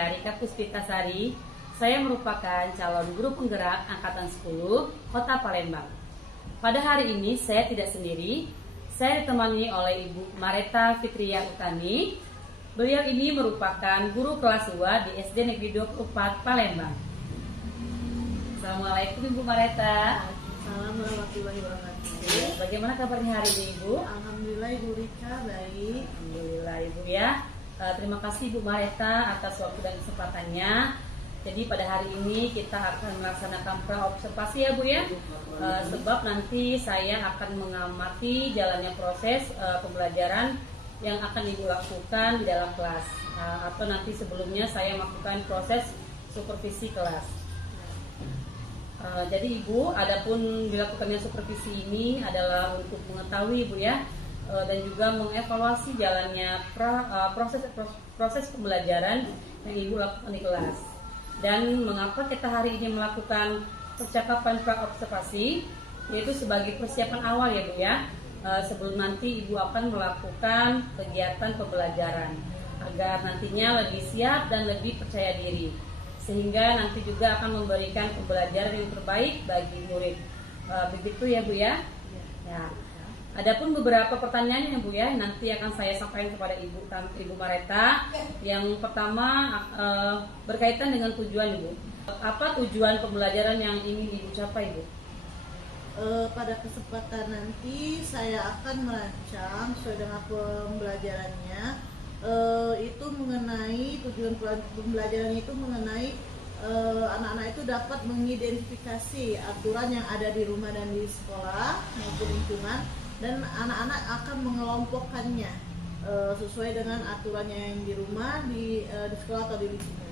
saya Rika Puspitasari. Saya merupakan calon guru penggerak Angkatan 10 Kota Palembang. Pada hari ini saya tidak sendiri. Saya ditemani oleh Ibu Mareta Fitria Utami. Beliau ini merupakan guru kelas 2 di SD Negeri 24 Palembang. Assalamualaikum Ibu Mareta. Assalamualaikum warahmatullahi wabarakatuh. Bagaimana kabarnya hari ini Ibu? Alhamdulillah Ibu Rika baik. Alhamdulillah Ibu ya. Terima kasih Ibu Mareta atas waktu dan kesempatannya. Jadi pada hari ini kita akan melaksanakan pra-observasi ya Bu ya. Sebab nanti saya akan mengamati jalannya proses pembelajaran yang akan Ibu lakukan di dalam kelas. Atau nanti sebelumnya saya melakukan proses supervisi kelas. Jadi Ibu, adapun dilakukannya supervisi ini adalah untuk mengetahui Ibu ya, dan juga mengevaluasi jalannya proses pembelajaran yang Ibu lakukan di kelas. Dan mengapa kita hari ini melakukan percakapan pra-observasi, yaitu sebagai persiapan awal ya Bu ya, sebelum nanti Ibu akan melakukan kegiatan pembelajaran, agar nantinya lebih siap dan lebih percaya diri, sehingga nanti juga akan memberikan pembelajaran yang terbaik bagi murid. Begitu ya Bu ya. Ya. Adapun beberapa pertanyaan yang Bu ya nanti akan saya sampaikan kepada Ibu Mareta. Yang pertama berkaitan dengan tujuan Ibu. Apa tujuan pembelajaran yang ingin Ibu capai Bu? Pada kesempatan nanti saya akan merancang sesuai dengan pembelajarannya. Itu mengenai tujuan pembelajaran itu mengenai anak-anak itu dapat mengidentifikasi aturan yang ada di rumah dan di sekolah maupun lingkungan, dan anak-anak akan mengelompokkannya sesuai dengan aturannya yang di rumah, di sekolah atau di lingkungan.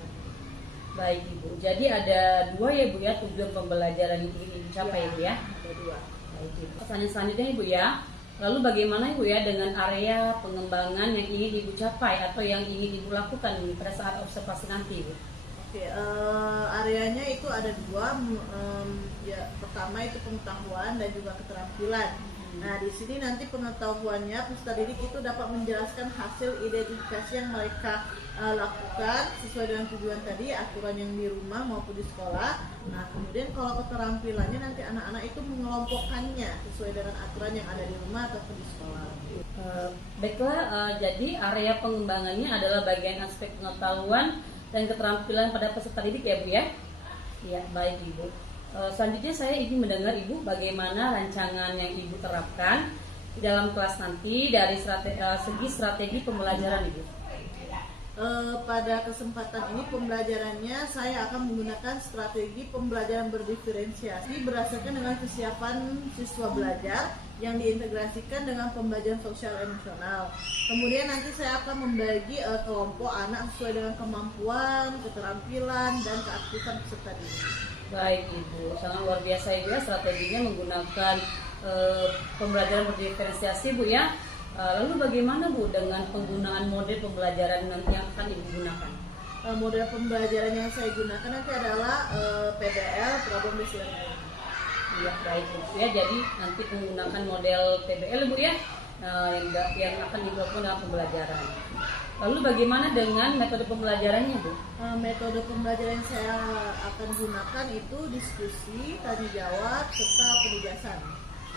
Baik Ibu, jadi ada dua ya Bu ya tujuan pembelajaran yang ingin Ibu capai ya, Bu ya? Ada dua. Baik Ibu. Pertanyaan selanjutnya Ibu ya, lalu bagaimana Ibu ya dengan area pengembangan yang ingin Ibu capai atau yang ingin Ibu lakukan pada saat observasi nanti Ibu? Oke, areanya itu ada dua. Ya, pertama itu pengetahuan dan juga keterampilan. Nah, di sini nanti pengetahuannya peserta didik itu dapat menjelaskan hasil identifikasi yang mereka lakukan sesuai dengan tujuan tadi, aturan yang di rumah maupun di sekolah. Nah, kemudian kalau keterampilannya nanti anak-anak itu mengelompokkannya sesuai dengan aturan yang ada di rumah ataupun di sekolah. Baiklah, jadi area pengembangannya adalah bagian aspek pengetahuan dan keterampilan pada peserta didik ya Bu ya? Iya, baik Ibu. Selanjutnya saya ingin mendengar Ibu bagaimana rancangan yang Ibu terapkan di dalam kelas nanti dari segi strategi pembelajaran Ibu. Pada kesempatan ini pembelajarannya saya akan menggunakan strategi pembelajaran berdiferensiasi berdasarkan dengan kesiapan siswa belajar yang diintegrasikan dengan pembelajaran sosial emosional. Kemudian nanti saya akan membagi kelompok anak sesuai dengan kemampuan, keterampilan, dan keaktifan peserta didik. Baik Ibu, sangat luar biasa Ibu ya strateginya menggunakan pembelajaran berdiferensiasi Bu ya. Lalu bagaimana Bu dengan penggunaan model pembelajaran nanti yang akan Ibu gunakan? Model pembelajaran yang saya gunakan nanti adalah PBL, Problem Based Learning. Iya baik Bu ya, jadi nanti menggunakan model PBL Bu ya, yang akan dilakukan dalam pembelajaran. Lalu bagaimana dengan metode pembelajarannya Bu? Metode pembelajaran yang saya akan gunakan itu diskusi, tanya jawab, serta penugasan.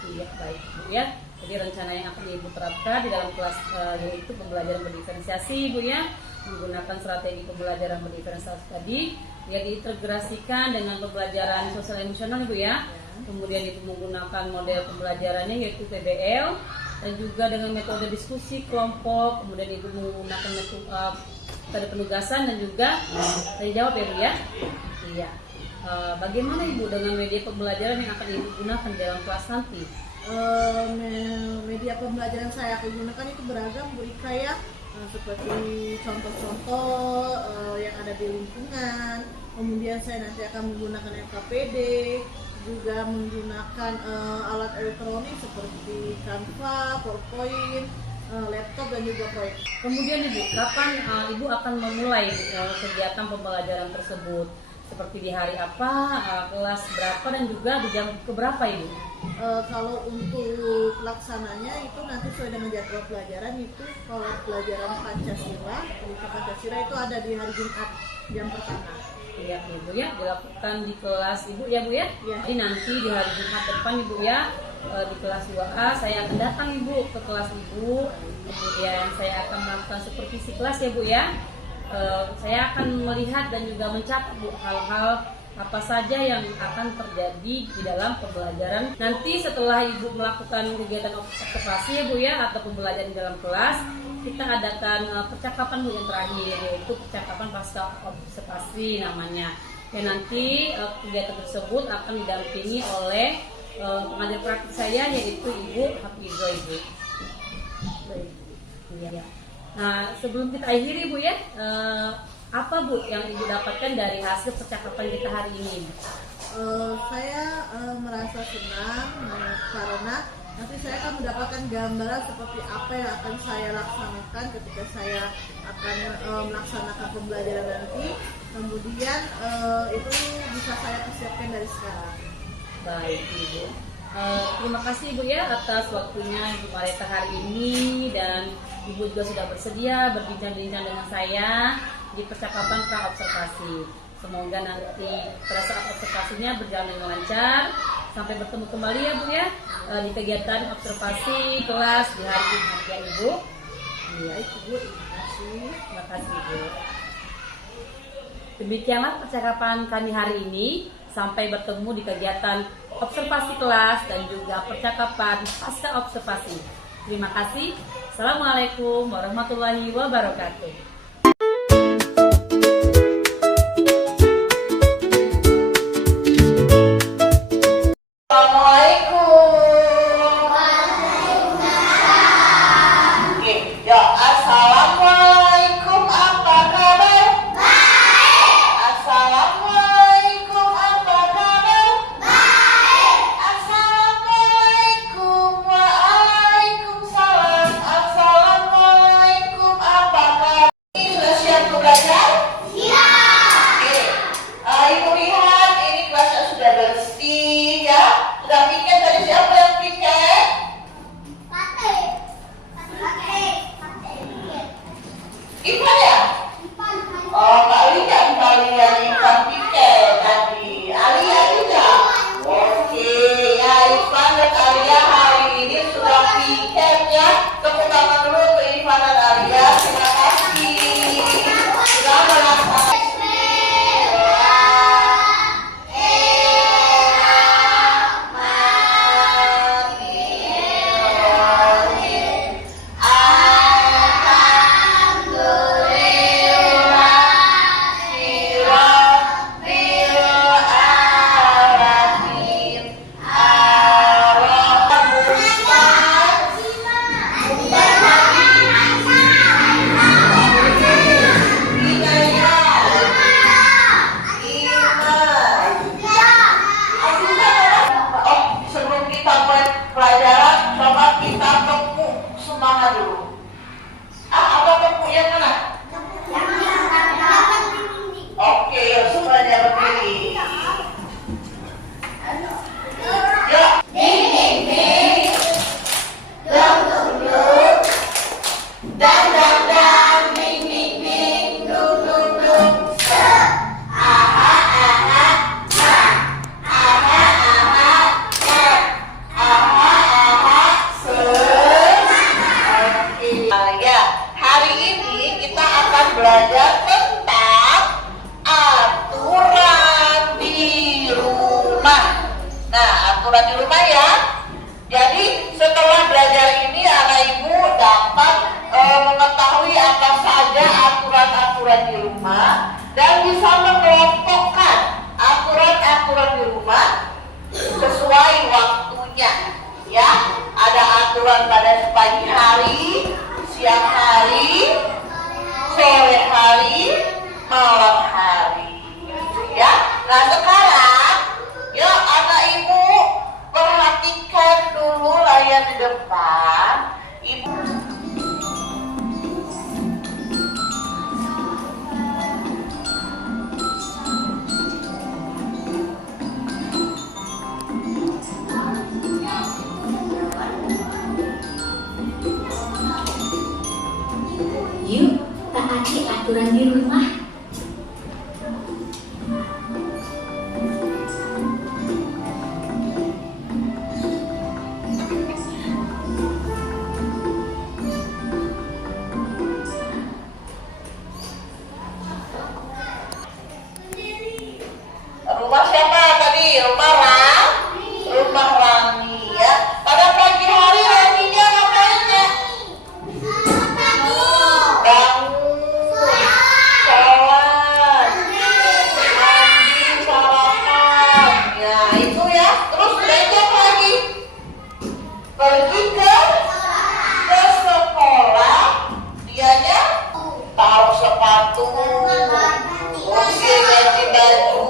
Iya baik Bu ya. Jadi rencana yang akan Ibu terapkan di dalam kelas yaitu pembelajaran berdiferensiasi Bu ya, menggunakan strategi pembelajaran berdiferensiasi tadi yang diintegrasikan dengan pembelajaran sosial emosional Bu ya. Kemudian Ibu menggunakan model pembelajarannya yaitu PBL, dan juga dengan metode diskusi kelompok, kemudian Ibu menggunakan metode penugasan dan juga tanya jawab ya Bu ya. Iya. Bagaimana Ibu dengan media pembelajaran yang akan Ibu gunakan dalam kelas nanti? Media pembelajaran saya akan gunakan itu beragam Bu Rika ya, seperti contoh-contoh yang ada di lingkungan. Kemudian saya nanti akan menggunakan FKPD, juga menggunakan alat elektronik seperti Canva, PowerPoint, laptop dan juga proyek. Kemudian Ibu, kapan Ibu akan memulai kegiatan pembelajaran tersebut? Seperti di hari apa, kelas berapa, dan juga di jam keberapa Ibu? Kalau untuk pelaksananya itu nanti sesuai dengan jadwal pelajaran. Itu kalau pelajaran Pancasila, Pancasila itu ada di hari Jumat jam pertama. Iya Ibu ya, dilakukan di kelas Ibu ya Bu ya. Iya. Jadi nanti di hari Jumat depan Ibu ya, di kelas 2A saya akan datang Ibu ke kelas Ibu. Kemudian saya akan melakukan supervisi kelas ya Bu ya. Saya akan melihat dan juga mencatat Bu hal-hal apa saja yang akan terjadi di dalam pembelajaran. Nanti setelah Ibu melakukan kegiatan observasi ya Bu ya, atau pembelajaran di dalam kelas, kita adakan percakapan Bu yang terakhir, yaitu percakapan pasca observasi namanya. Dan nanti kegiatan tersebut akan didampingi oleh pengajar praktik saya, yaitu Ibu Hafizah Ibu. Ya. Nah, sebelum kita akhiri Bu ya, apa Bu yang Ibu dapatkan dari hasil percakapan kita hari ini? Saya merasa senang karena nanti saya akan mendapatkan gambaran seperti apa yang akan saya laksanakan ketika saya akan melaksanakan pembelajaran nanti. Kemudian itu bisa saya persiapkan dari sekarang. Baik Ibu. Terima kasih Ibu ya atas waktunya Ibu Mareta hari ini, dan Ibu juga sudah bersedia berbincang-bincang dengan saya di percakapan pra-observasi. Semoga nanti pada saat observasinya berjalan dengan lancar. Sampai bertemu kembali ya Bu ya di kegiatan observasi kelas di hari Jumat ya Ibu. Iya Ibu, terima kasih Ibu. Demikianlah percakapan kami hari ini. Sampai bertemu di kegiatan observasi kelas dan juga percakapan pasca observasi. Terima kasih. Assalamualaikum warahmatullahi wabarakatuh. Dan bisa mengelompokkan aturan-aturan di rumah sesuai waktunya, ya. Ada aturan pada pagi hari, siang hari, sore hari, malam hari, ya. Nah sekarang, ya anak ibu perhatikan dulu layar di depan, ibu. Yuk, taati aturan di rumah. Rumah siapa tadi? Rumah Rani ya. Pada pagi hari Raninya ngapain ya? Bangun, sholat, mandi, sarapan. Ya itu ya. Terus besok lagi pergi ke sekolah. Dianya taruh sepatu, ganti baju,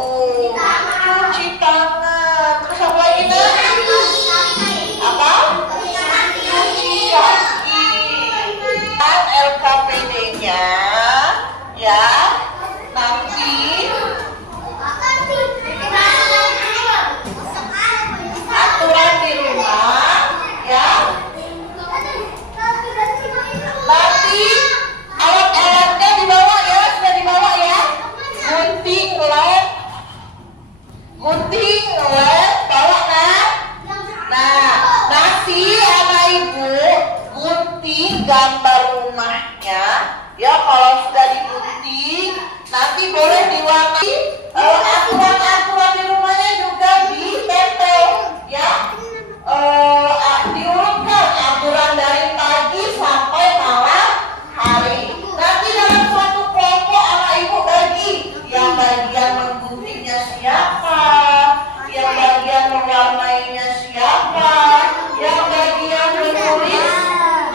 cuci tangan, terus apa lagi nak? Apa? Cuci kaki. Dan LKPD-nya ya nanti aturan di rumah ya. Nanti alat-alatnya dibawa ya, sudah dibawa ya. Gunting, lem, bawa kan? Nah, nanti anak ibu gunting gambar rumahnya. Ya kalau sudah digunting, nanti boleh diwarnai. Aturan-aturan di rumahnya juga ditempel ya. Diurutkan aturan dari pagi sampai malam hari. Nanti dalam suatu kelompok anak ibu bagi, yang bagian mengguntingnya siapa, yang bagian mewarnainya siapa, yang bagian menulis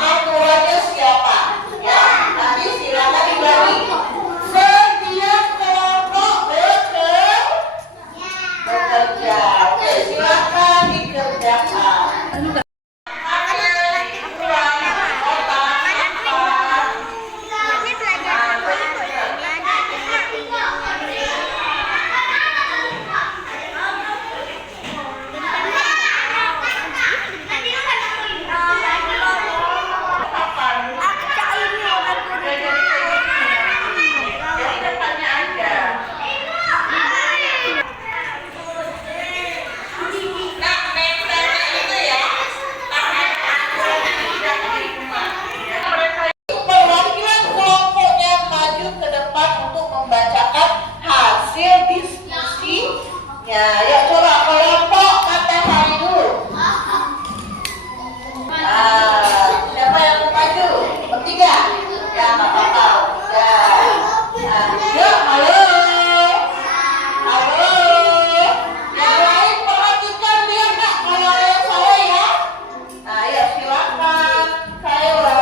aturannya siapa. Ya, nanti silakan dibagi. Setiap kelompok bekerja. Oke, silakan dikerjakan. Perwakilan kelompoknya maju ke depan untuk membacakan hasil diskusinya. Yuk coba kelompok matahari dulu. Siapa yang mau maju? Bertiga? Ya nggak apa-apa. Yuk, halo. Yang lain perhatikan biar nggak kalau ada yang salah ya. Nah, yuk silakan. Kayla.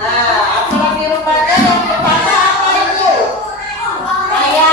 Nah, aturan di rumahnya yang pertama apa itu? Saya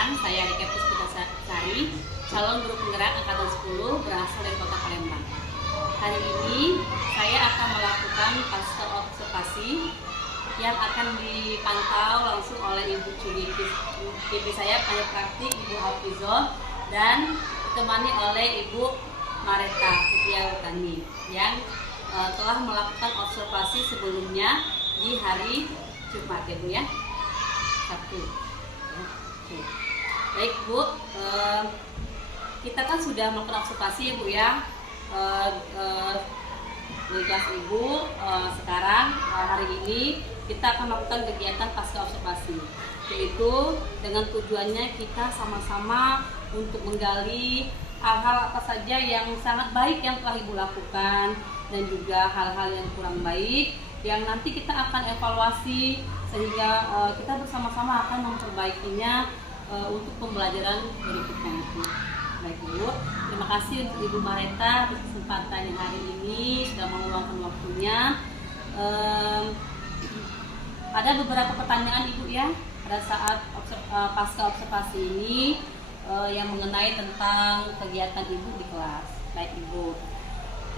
Perkenalkan, saya Rika Puspitasari, calon guru penggerak angkatan 10 berasal dari Kota Palembang. Hari ini saya akan melakukan pasca observasi yang akan dipantau langsung oleh Ibu Culi. Ibu saya penanya praktik Ibu Hafizah dan ditemani oleh Ibu Mareta Putiawardhani yang telah melakukan observasi sebelumnya di hari Jumat ya Bu ya, Sabtu. Baik Bu, kita kan sudah melakukan observasi ya Bu ya di kelas Ibu. Sekarang hari ini kita akan melakukan kegiatan pasca observasi, yaitu dengan tujuannya kita sama-sama untuk menggali hal-hal apa saja yang sangat baik yang telah Ibu lakukan dan juga hal-hal yang kurang baik yang nanti kita akan evaluasi sehingga kita bersama-sama akan memperbaikinya untuk pembelajaran berikutnya. Baik Bu, terima kasih untuk Ibu Mareta atas kesempatan yang hari ini sudah meluangkan waktunya. Ada beberapa pertanyaan Ibu ya pada saat pasca observasi ini yang mengenai tentang kegiatan Ibu di kelas. Baik Ibu,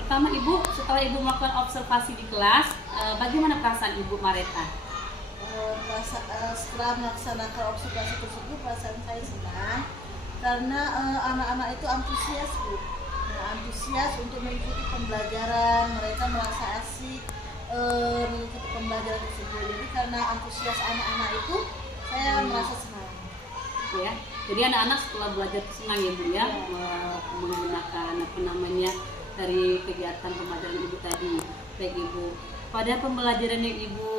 pertama Ibu, setelah Ibu melakukan observasi di kelas, bagaimana perasaan Ibu Mareta? Setelah melaksanakan observasi tersebut, perasaan saya senang karena anak-anak itu antusias Bu. Antusias untuk mengikuti pembelajaran, mereka merasa asik mengikuti pembelajaran tersebut. Jadi karena antusias anak-anak itu, saya merasa senang. Ya, jadi anak-anak setelah belajar senang ya Bu ya, menggunakan dari kegiatan pembelajaran Ibu tadi. Baik Ibu, pada pembelajaran yang Ibu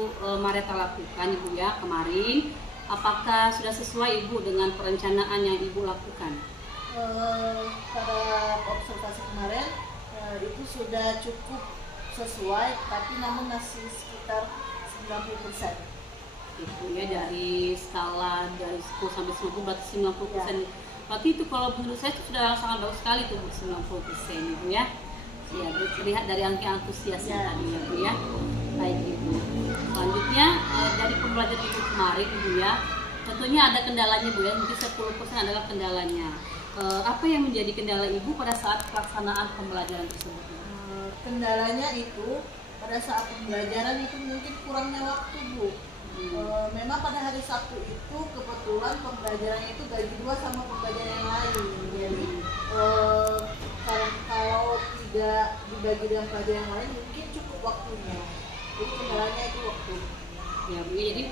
Mareta lakukan Ibu ya kemarin, apakah sudah sesuai Ibu dengan perencanaan yang Ibu lakukan? Pada observasi kemarin itu sudah cukup sesuai, tapi namun masih sekitar 90%. Itu ya, dari skala dari 10 sampai 90 berarti 90%. Ya. Berarti itu kalau menurut saya itu sudah sangat bagus sekali tuh 90% Ibu ya. Ya, terlihat dari angka antusiasnya tadi ya Bu ya. Baik Ibu. Selanjutnya dari pembelajaran Ibu kemarin Ibu ya, tentunya ada kendalanya Bu ya, mungkin 10% adalah kendalanya. Apa yang menjadi kendala Ibu pada saat pelaksanaan pembelajaran tersebut? Kendalanya itu pada saat pembelajaran itu mungkin kurangnya waktu Bu. Memang pada hari Sabtu itu kebetulan pembelajarannya itu bagi dua sama pembelajaran yang lain. Jadi kalau tidak dibagi dengan pelajaran yang lain mungkin cukup waktunya. Jadi kendalanya itu waktu. Ya Bu, jadi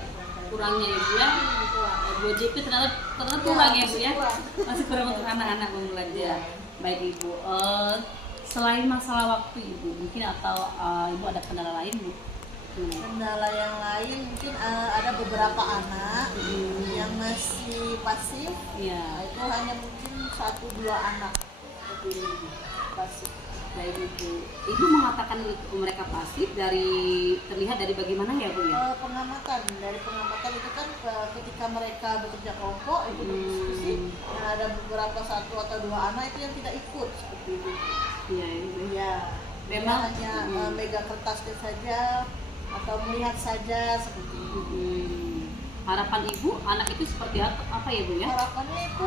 kurangnya ya Bu ya. 2JP ternyata kurang ya Bu ya. Masih kurang untuk anak-anak belajar. Baik Ibu. Selain masalah waktu Ibu, mungkin atau Ibu ada kendala lain Bu? Kendala yang lain mungkin ada beberapa anak yang masih pasif. Ya. Itu hanya mungkin 1-2 anak seperti ini pasif. Baik Ibu. Ibu mengatakan mereka pasif terlihat dari bagaimana ya Bu ya? Dari pengamatan itu kan ketika mereka bekerja kelompok itu berdiskusi, ada beberapa 1 atau 2 anak itu yang tidak ikut seperti itu. Iya Ibu. Ya. Memang hanya megang kertas saja atau melihat saja seperti itu. Harapan Ibu anak itu seperti apa ya Bu ya? Harapannya itu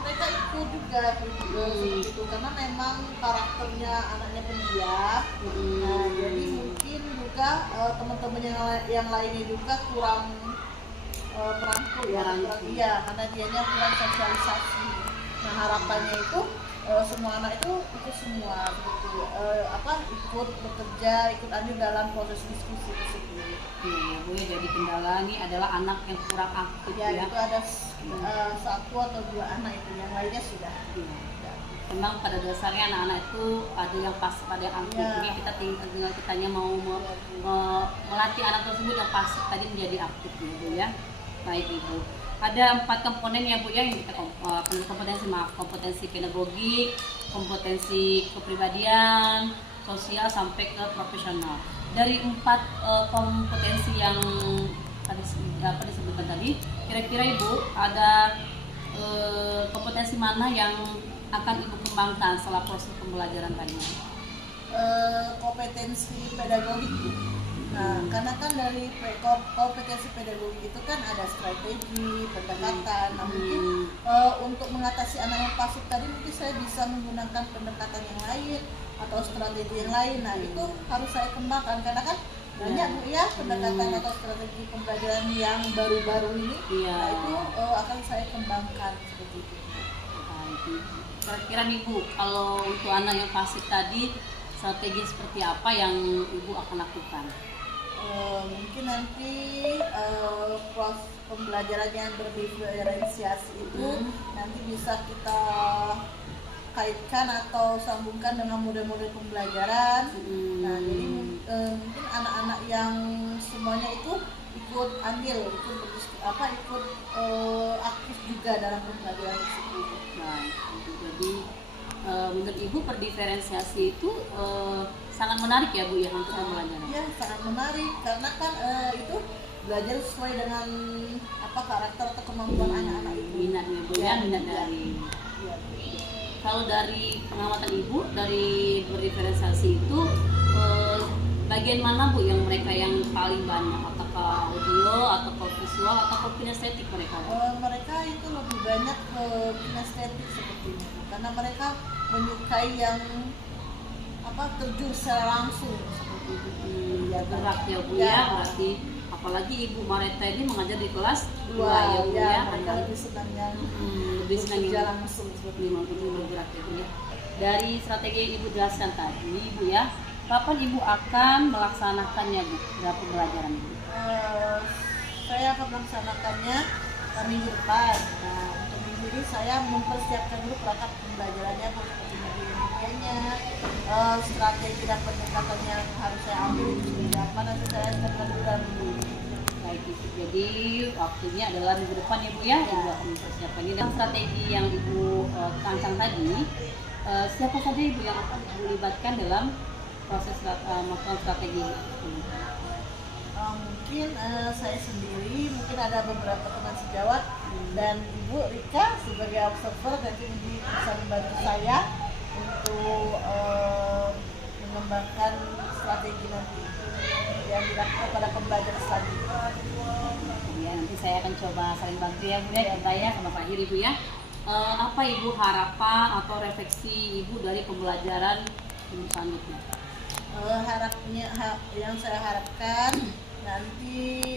mereka ikut juga seperti itu karena memang karakternya anaknya pendiam. Nah, jadi mungkin juga teman-teman yang lainnya juga kurang merangkul ya, karena dianya kurang sosialisasi. Nah, harapannya itu semua anak itu ikut semua begitu, ikut bekerja, ikut andil dalam proses diskusi tersebut. Iya Bu ya, jadi kendala ini adalah anak yang kurang aktif ya. Itu ada 1 atau 2 anak itu, yang lainnya sudah. Ya. Memang pada dasarnya anak-anak itu ada yang pasif, ada yang aktif. Jadi kita tinggal kitanya mau melatih anak tersebut yang pasif tadi menjadi aktif gitu ya. Baik Ibu. Ada 4 komponen ya Bu ya yang kita kompetensi pedagogi, kompetensi kepribadian, sosial sampai ke profesional. Dari 4 kompetensi yang tadi disebutkan tadi, kira-kira Ibu ada kompetensi mana yang akan Ibu kembangkan setelah proses pembelajaran tadi? Kompetensi pedagogik. Nah, karena kan dari kompetensi pedagogi itu kan ada strategi, pendekatan. Nah, mungkin untuk mengatasi anak yang pasif tadi mungkin saya bisa menggunakan pendekatan yang lain atau strategi yang lain. Nah itu harus saya kembangkan karena kan banyak Bu ya pendekatan atau strategi pembelajaran yang baru-baru ini. Nah itu akan saya kembangkan seperti itu. Kira-kira nih Bu, kalau untuk anak yang pasif tadi strategi seperti apa yang Ibu akan lakukan? Mungkin nanti proses pembelajaran yang berdiferensiasi itu nanti bisa kita kaitkan atau sambungkan dengan model-model pembelajaran. Nah jadi mungkin anak-anak yang semuanya itu ikut andil, ikut aktif juga dalam pembelajaran tersebut. Nah, jadi menurut Ibu perdiferensiasi itu sangat menarik ya Bu ya untuk pembelajaran? Iya sangat menarik karena kan itu belajar sesuai dengan karakter atau kemampuan anak-anak itu. Minatnya Bu ya, minat dari. Ya. Kalau dari pengamatan Ibu dari berdiferensiasi itu bagian mana Bu yang mereka yang paling banyak? Apakah audio atau visual atau kinestetik mereka? Mereka itu lebih banyak ke kinestetik sepertinya karena mereka menyukai yang terjun secara langsung seperti itu. Ya gerak ya Bu ya, berarti apalagi Ibu Mareta ini mengajar di kelas 2 ya Bu ya, mereka lebih senang yang lebih senang jalan langsung seperti itu. bergerak ya Bu ya. Dari strategi yang Ibu jelaskan tadi Bu ya, kapan Ibu akan melaksanakannya Bu dalam pembelajaran Ibu? Saya akan melaksanakannya minggu depan. Nah untuk minggu ini saya mempersiapkan dulu perangkat pembelajarannya seperti medianya, strategi dan pendekatan yang harus saya ambil itu seperti apa, nanti saya akan lakukan dulu. Baik itu. Jadi waktunya adalah minggu depan ya Bu ya, Ibu akan mempersiapkan ini. Dan strategi yang Ibu rancang tadi, siapa saja Ibu yang akan dilibatkan dalam proses melakukan strategi ini? Mungkin saya sendiri, mungkin ada beberapa teman sejawat dan Ibu Rika sebagai observer nanti bisa membantu saya untuk mengembangkan strategi nanti yang dilakukan pada pembelajaran selanjutnya. Ya, nanti saya akan coba saling bantu ya Bu ya, kita ya sama Pak Hiri Bu ya. Apa Ibu harapan atau refleksi Ibu dari pembelajaran selanjutnya? Yang saya harapkan nanti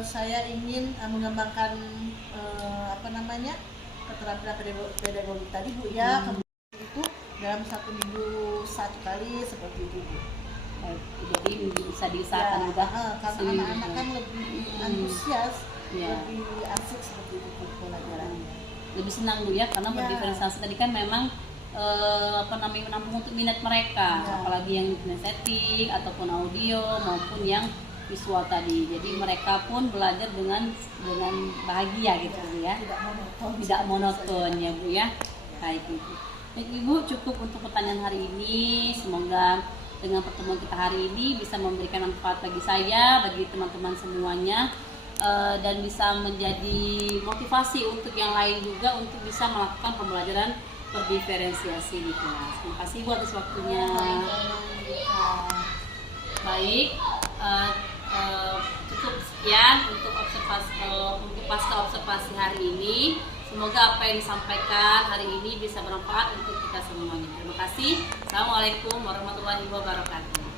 saya ingin mengembangkan keterampilan pedagogi tadi Bu ya, itu dalam 1 minggu 1 kali seperti itu Bu. Jadi bisa diusahakan juga karena anak-anak kan lebih antusias, lebih asik seperti itu pelajarannya. Lebih senang Bu ya, karena berdiferensiasi tadi kan memang menampung untuk minat mereka, apalagi yang kinestetik ataupun audio maupun yang visual tadi. Jadi mereka pun belajar dengan bahagia gitu Bu ya. Tidak monoton ya Bu ya. Baik Ibu. Baik Ibu, cukup untuk pertanyaan hari ini. Semoga dengan pertemuan kita hari ini bisa memberikan manfaat bagi saya, bagi teman-teman semuanya, dan bisa menjadi motivasi untuk yang lain juga untuk bisa melakukan pembelajaran berdiferensiasi di kelas. Terima kasih Bu atas waktunya. Baik, cukup sekian untuk pasca observasi hari ini. Semoga apa yang disampaikan hari ini bisa bermanfaat untuk kita semuanya. Terima kasih. Assalamualaikum warahmatullahi wabarakatuh.